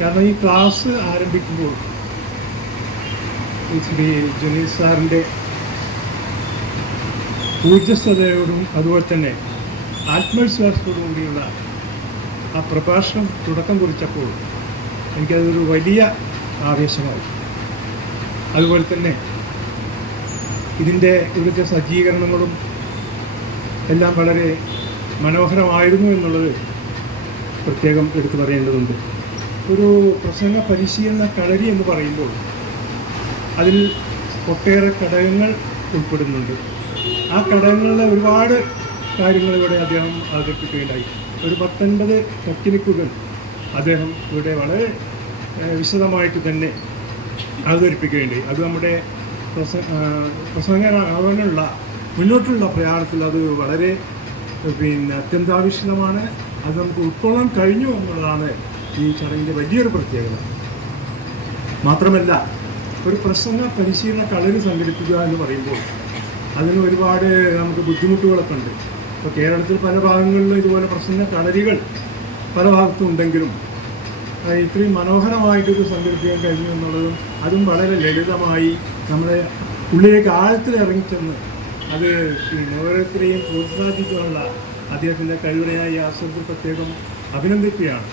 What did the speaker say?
കാരണം ഈ ക്ലാസ് ആരംഭിക്കുമ്പോൾ ശ്രീ ജനീഷ് സാറിൻ്റെ ഊർജ്ജസ്വതയോടും അതുപോലെ തന്നെ ആത്മവിശ്വാസത്തോടു കൂടിയുള്ള ആ പ്രഭാഷണം തുടക്കം കുറിച്ചപ്പോൾ എനിക്കതൊരു വലിയ ആവേശമായി. അതുപോലെ തന്നെ ഇവിടുത്തെ സജ്ജീകരണങ്ങളും എല്ലാം വളരെ മനോഹരമായിരുന്നു എന്നുള്ളത് പ്രത്യേകം എടുത്തു പറയേണ്ടതുണ്ട്. ഒരു പ്രസംഗ പരിശീലന കളരി എന്ന് പറയുമ്പോൾ അതിൽ ഒട്ടേറെ ഘടകങ്ങൾ ഉൾപ്പെടുന്നുണ്ട്. ആ ഘടകങ്ങളിലെ ഒരുപാട് കാര്യങ്ങൾ ഇവിടെ അദ്ദേഹം അവതരിപ്പിക്കുകയുണ്ടായി. ഒരു 19 ടെക്നിക്കുകൾ അദ്ദേഹം ഇവിടെ വളരെ വിശദമായിട്ട് തന്നെ അവതരിപ്പിക്കുകയുണ്ടായി. അത് നമ്മുടെ പ്രസംഗനാകാനുള്ള മുന്നോട്ടുള്ള പ്രയാണത്തിൽ അത് വളരെ അത്യന്താപേക്ഷിതമാണ്. അത് നമുക്ക് ഉൾക്കൊള്ളാൻ കഴിഞ്ഞു എന്നുള്ളതാണ് ഈ ചടങ്ങിൻ്റെ വലിയൊരു പ്രത്യേകത. മാത്രമല്ല, ഒരു പ്രസംഗ പരിശീലന കളരി സംഘടിപ്പിക്കുക എന്ന് പറയുമ്പോൾ അതിന് ഒരുപാട് നമുക്ക് ബുദ്ധിമുട്ടുകളൊക്കെ ഉണ്ട്. ഇപ്പോൾ കേരളത്തിൽ പല ഭാഗങ്ങളിലും ഇതുപോലെ പ്രസംഗ കളരികൾ പല ഭാഗത്തും ഉണ്ടെങ്കിലും ഇത്രയും മനോഹരമായിട്ടൊരു സംഘടിപ്പിക്കാൻ കഴിഞ്ഞു എന്നുള്ളതും അതും വളരെ ലളിതമായി നമ്മുടെ ഉള്ളിലേക്ക് ആഴത്തിൽ ഇറങ്ങിച്ചെന്ന് അത് ഓരോരുത്തരെയും പ്രോത്സാഹിപ്പിക്കാനുള്ള അദ്ദേഹത്തിൻ്റെ കഴിവിനെയായി ഈ അവസരത്തിൽ പ്രത്യേകം അഭിനന്ദിക്കുകയാണ്.